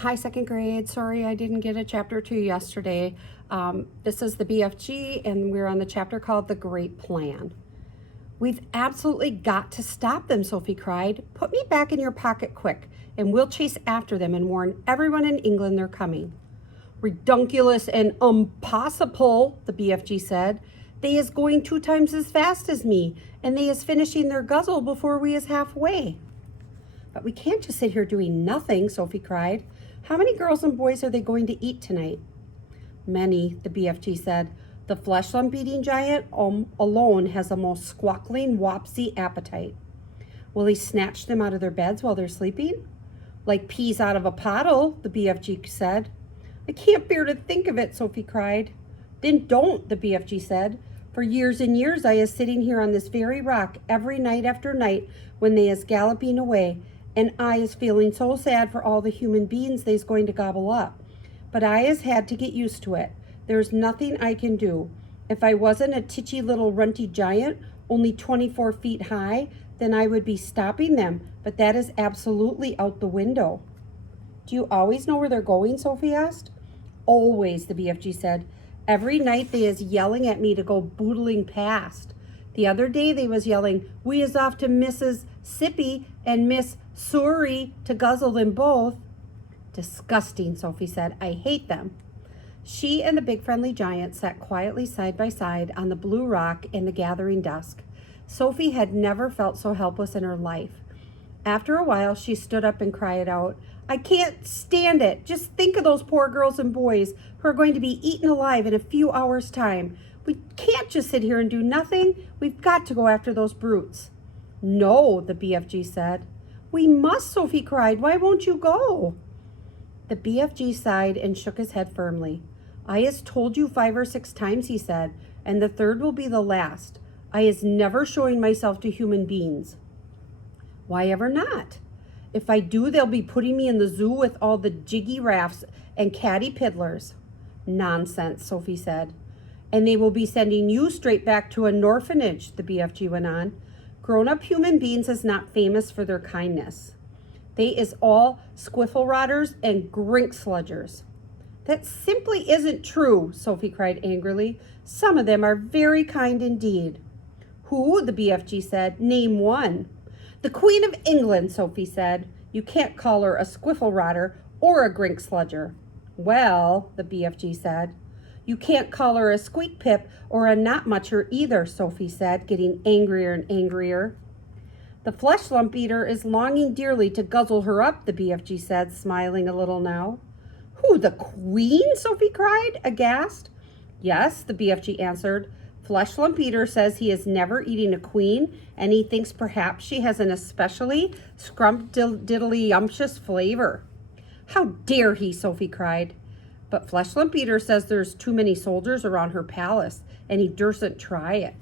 Hi, second grade. Sorry I didn't get a chapter 2 yesterday. This is the BFG, and we're on the chapter called The Great Plan. We've absolutely got to stop them, Sophie cried. Put me back in your pocket quick, and we'll chase after them and warn everyone in England they're coming. Redunculous and impossible, the BFG said. They is going 2 times as fast as me, and they is finishing their guzzle before we is halfway. But we can't just sit here doing nothing, Sophie cried. How many girls and boys are they going to eat tonight? Many, the BFG said. The flesh lump eating giant alone has a most squawkling, wopsy appetite. Will he snatch them out of their beds while they're sleeping? Like peas out of a pottle, the BFG said. I can't bear to think of it, Sophie cried. Then don't, the BFG said. For years and years I is sitting here on this very rock every night after night when they is galloping away, and I is feeling so sad for all the human beings they's going to gobble up. But I has had to get used to it. There's nothing I can do. If I wasn't a titchy little runty giant, only 24 feet high, then I would be stopping them, but that is absolutely out the window. Do you always know where they're going? Sophie asked. Always, the BFG said. Every night they is yelling at me to go boodling past. The other day they was yelling, we is off to Mrs. Sippy and Miss Suri to guzzle them both. Disgusting, Sophie said. I hate them. She and the big friendly giant sat quietly side by side on the blue rock in the gathering dusk. Sophie had never felt so helpless in her life. After a while, she stood up and cried out, I can't stand it. Just think of those poor girls and boys who are going to be eaten alive in a few hours' time. We can't just sit here and do nothing. We've got to go after those brutes. No, the BFG said. We must, Sophie cried. Why won't you go? The BFG sighed and shook his head firmly. I has told you 5 or 6 times, he said, and the third will be the last. I is never showing myself to human beings. Why ever not? If I do, they'll be putting me in the zoo with all the jiggy raffs and catty piddlers. Nonsense, Sophie said. And they will be sending you straight back to an orphanage, the BFG went on. Grown-up human beings is not famous for their kindness. They is all squiffle rotters and grink sludgers. That simply isn't true, Sophie cried angrily. Some of them are very kind indeed. Who? The BFG said. Name one. The Queen of England, Sophie said. You can't call her a squiffle rotter or a grink sludger. Well, the BFG said. You can't call her a squeak pip or a not mucher either, Sophie said, getting angrier and angrier. The flesh lump eater is longing dearly to guzzle her up, the BFG said, smiling a little now. Who, the Queen? Sophie cried, aghast. Yes, the BFG answered. Flesh lump eater says he is never eating a queen, and he thinks perhaps she has an especially scrumptiddly-umptious flavor. How dare he, Sophie cried. But Flesh lump eater says there's too many soldiers around her palace, and he dursn't try it.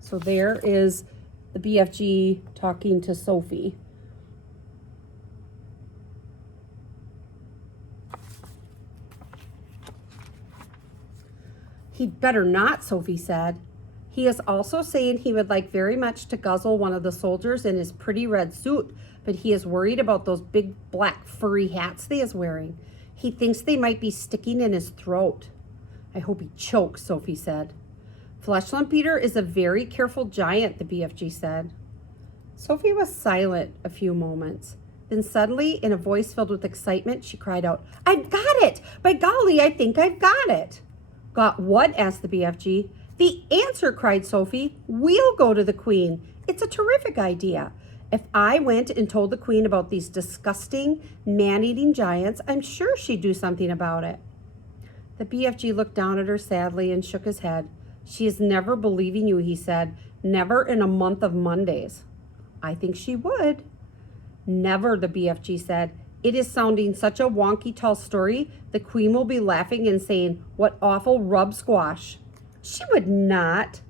So there is the BFG talking to Sophie. He'd better not, Sophie said. He is also saying he would like very much to guzzle one of the soldiers in his pretty red suit, but he is worried about those big black furry hats they is wearing. He thinks they might be sticking in his throat. I hope he chokes, Sophie said. Flesh lump eater is a very careful giant, the BFG said. Sophie was silent a few moments. Then suddenly, in a voice filled with excitement, she cried out, I've got it! By golly, I think I've got it! Got what? Asked the BFG. The answer, cried Sophie. We'll go to the Queen. It's a terrific idea. If I went and told the Queen about these disgusting, man-eating giants, I'm sure she'd do something about it. The BFG looked down at her sadly and shook his head. She is never believing you, he said. Never in a month of Mondays. I think she would. Never, the BFG said. It is sounding such a wonky tall story, the Queen will be laughing and saying, what awful rub squash. She would not.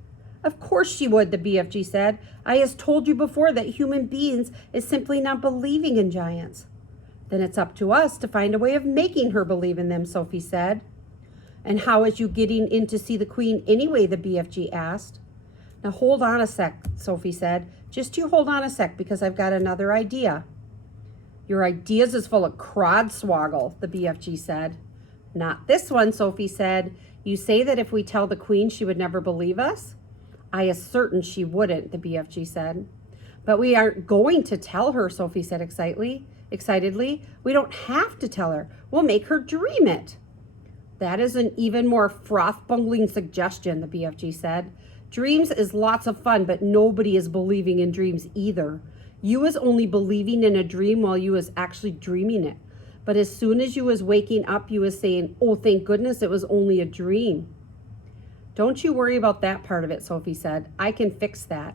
Of course she would, the BFG said. I has told you before that human beings is simply not believing in giants. Then it's up to us to find a way of making her believe in them, Sophie said. And how is you getting in to see the Queen anyway, the BFG asked. Now hold on a sec, Sophie said. Just you hold on a sec because I've got another idea. Your ideas is full of crodswoggle, the BFG said. Not this one, Sophie said. You say that if we tell the Queen she would never believe us? I is certain she wouldn't, the BFG said. But we aren't going to tell her, Sophie said excitedly. We don't have to tell her. We'll make her dream it. That is an even more froth-bungling suggestion, the BFG said. Dreams is lots of fun, but nobody is believing in dreams either. You is only believing in a dream while you is actually dreaming it. But as soon as you was waking up, you was saying, oh, thank goodness it was only a dream. Don't you worry about that part of it, Sophie said. I can fix that.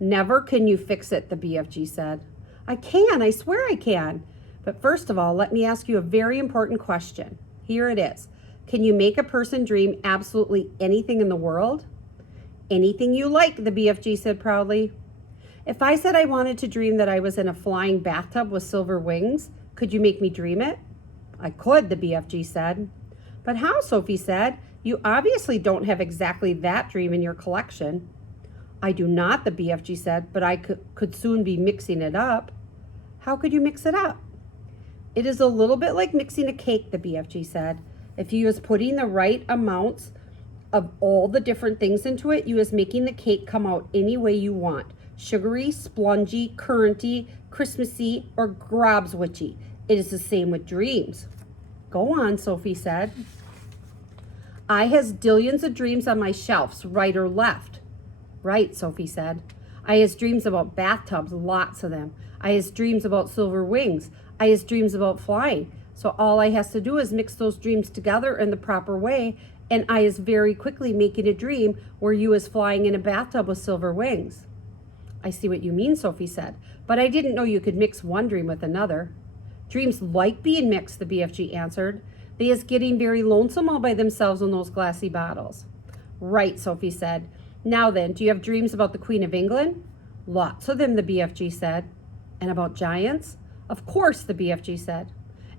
Never can you fix it, the BFG said. I can, I swear I can. But first of all, let me ask you a very important question. Here it is. Can you make a person dream absolutely anything in the world? Anything you like, the BFG said proudly. If I said I wanted to dream that I was in a flying bathtub with silver wings, could you make me dream it? I could, the BFG said. But how, Sophie said? You obviously don't have exactly that dream in your collection. I do not, the BFG said, but I could soon be mixing it up. How could you mix it up? It is a little bit like mixing a cake, the BFG said. If you was putting the right amounts of all the different things into it, you is making the cake come out any way you want. Sugary, spongy, curranty, Christmassy, or grobswitchy. It is the same with dreams. Go on, Sophie said. I has dillions of dreams on my shelves, right or left. Right, Sophie said. I has dreams about bathtubs, lots of them. I has dreams about silver wings. I has dreams about flying. So all I has to do is mix those dreams together in the proper way, and I is very quickly making a dream where you is flying in a bathtub with silver wings. I see what you mean, Sophie said, but I didn't know you could mix one dream with another. Dreams like being mixed, the BFG answered. They is getting very lonesome all by themselves in those glassy bottles. Right, Sophie said. Now then, do you have dreams about the Queen of England? Lots of them, the BFG said. And about giants? Of course, the BFG said.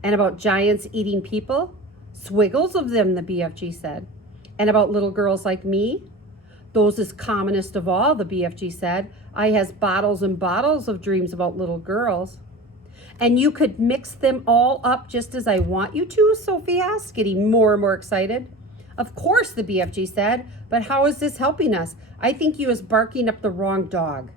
And about giants eating people? Swiggles of them, the BFG said. And about little girls like me? Those is commonest of all, the BFG said. I has bottles and bottles of dreams about little girls. And you could mix them all up just as I want you to, Sophie asked, getting more and more excited. Of course, the BFG said, but how is this helping us? I think you is barking up the wrong dog.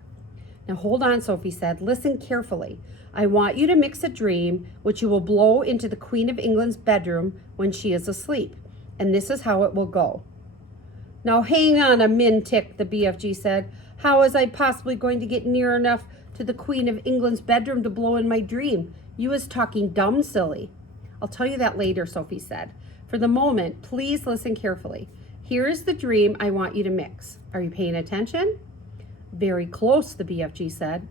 Now hold on, Sophie said. Listen carefully. I want you to mix a dream which you will blow into the Queen of England's bedroom when she is asleep. And this is how it will go. Now hang on a min-tick, the BFG said. How is I possibly going to get near enough to the Queen of England's bedroom to blow in my dream? You is talking dumb silly. I'll tell you that later, Sophie said. For the moment, please listen carefully. Here is the dream I want you to mix. Are you paying attention? Very close, the BFG said.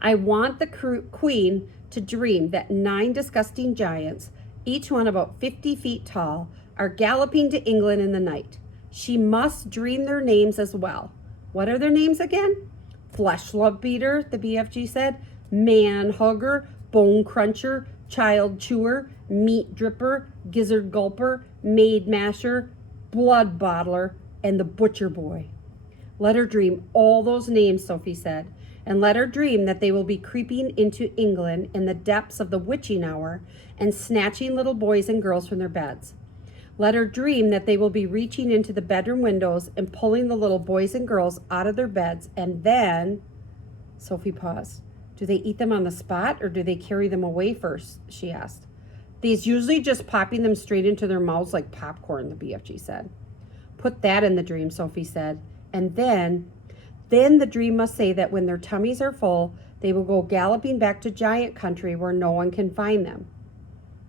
I want the Queen to dream that 9 disgusting giants, each one about 50 feet tall, are galloping to England in the night. She must dream their names as well. What are their names again? Flesh Love Beater, the BFG said. Man Hugger, Bone Cruncher, Child Chewer, Meat Dripper, Gizzard Gulper, Maid Masher, Blood Bottler, and the Butcher Boy. Let her dream all those names, Sophie said, and let her dream that they will be creeping into England in the depths of the witching hour and snatching little boys and girls from their beds. Let her dream that they will be reaching into the bedroom windows and pulling the little boys and girls out of their beds, and then, Sophie paused. Do they eat them on the spot or do they carry them away first, she asked. These usually just popping them straight into their mouths like popcorn, the BFG said. Put that in the dream, Sophie said, and then the dream must say that when their tummies are full, they will go galloping back to giant country where no one can find them.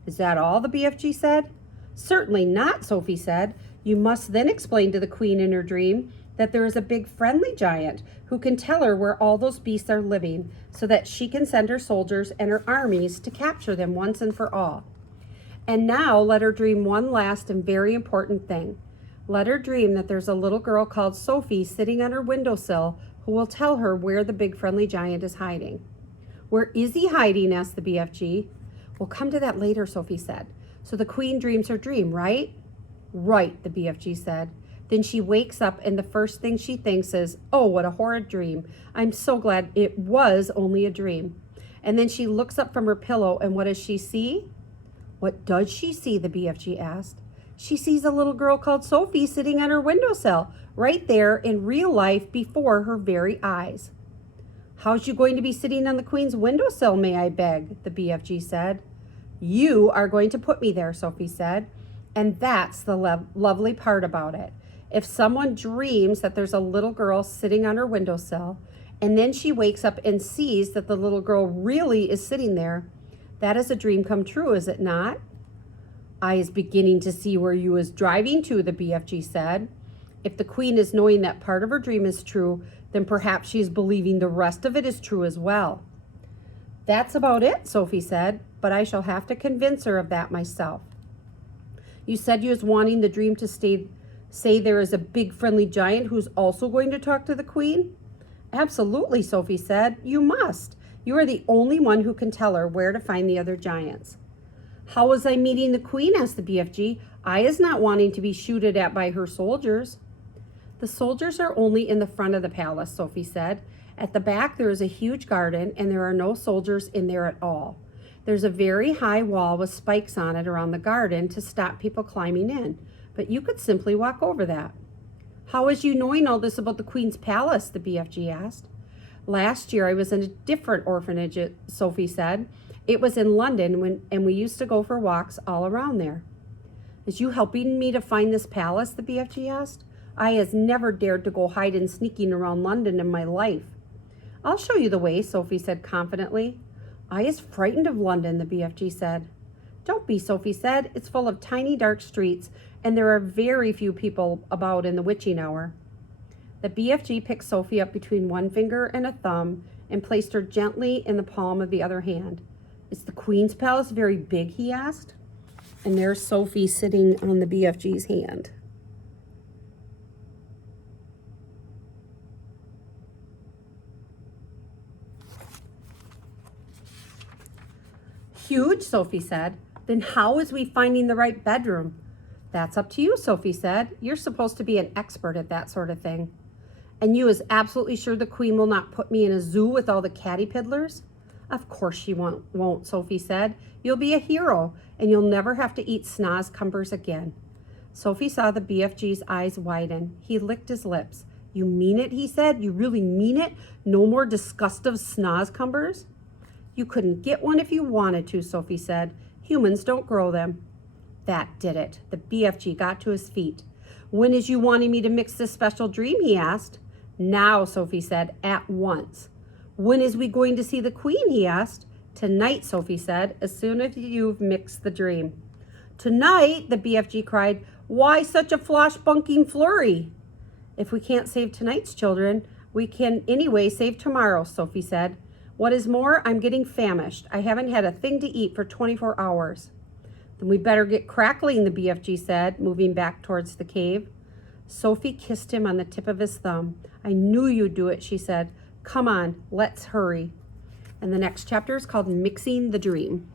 Is that all, the BFG said? Certainly not, Sophie said. You must then explain to the Queen in her dream that there is a big friendly giant who can tell her where all those beasts are living so that she can send her soldiers and her armies to capture them once and for all. And now let her dream one last and very important thing. Let her dream that there's a little girl called Sophie sitting on her windowsill who will tell her where the big friendly giant is hiding. Where is he hiding? Asked the BFG. We'll come to that later, Sophie said. So the Queen dreams her dream, right? Right, the BFG said. Then she wakes up and the first thing she thinks is, oh, what a horrid dream. I'm so glad it was only a dream. And then she looks up from her pillow, and what does she see? What does she see? The BFG asked. She sees a little girl called Sophie sitting on her windowsill, right there in real life before her very eyes. How's you going to be sitting on the Queen's windowsill, may I beg? The BFG said. You are going to put me there, Sophie said. And that's the lovely part about it. If someone dreams that there's a little girl sitting on her windowsill, and then she wakes up and sees that the little girl really is sitting there, that is a dream come true, is it not? I is beginning to see where you is driving to, the BFG said. If the Queen is knowing that part of her dream is true, then perhaps she is believing the rest of it is true as well. That's about it, Sophie said, but I shall have to convince her of that myself. You said you was wanting the dream to say there is a big friendly giant who's also going to talk to the Queen? Absolutely, Sophie said. You must. You are the only one who can tell her where to find the other giants. How was I meeting the Queen? Asked the BFG. I is not wanting to be shooted at by her soldiers. The soldiers are only in the front of the palace, Sophie said. At the back there is a huge garden and there are no soldiers in there at all. There's a very high wall with spikes on it around the garden to stop people climbing in, but you could simply walk over that. How is you knowing all this about the Queen's palace? The BFG asked. Last year I was in a different orphanage, Sophie said. It was in London and we used to go for walks all around there. Is you helping me to find this palace? The BFG asked. I has never dared to go hide and sneaking around London in my life. I'll show you the way, Sophie said confidently. I is frightened of London, the BFG said. Don't be, Sophie said. It's full of tiny dark streets and there are very few people about in the witching hour. The BFG picked Sophie up between one finger and a thumb and placed her gently in the palm of the other hand. Is the Queen's palace very big? He asked. And there's Sophie sitting on the BFG's hand. Huge, Sophie said. Then how is we finding the right bedroom? That's up to you, Sophie said. You're supposed to be an expert at that sort of thing. And you is absolutely sure the Queen will not put me in a zoo with all the caterpillars? Of course she won't, Sophie said. You'll be a hero, and you'll never have to eat snozcumbers again. Sophie saw the BFG's eyes widen. He licked his lips. You mean it, he said. You really mean it? No more disgustive snozcumbers? You couldn't get one if you wanted to, Sophie said. Humans don't grow them. That did it. The BFG got to his feet. When is you wanting me to mix this special dream, he asked. Now, Sophie said, at once. When is we going to see the Queen, he asked. Tonight, Sophie said, as soon as you've mixed the dream. Tonight, the BFG cried. Why such a flosh-bunking flurry? If we can't save tonight's children, we can anyway save tomorrow, Sophie said. What is more, I'm getting famished. I haven't had a thing to eat for 24 hours. Then we better get crackling, the BFG said, moving back towards the cave. Sophie kissed him on the tip of his thumb. I knew you'd do it, she said. Come on, let's hurry. And the next chapter is called Mixing the Dream.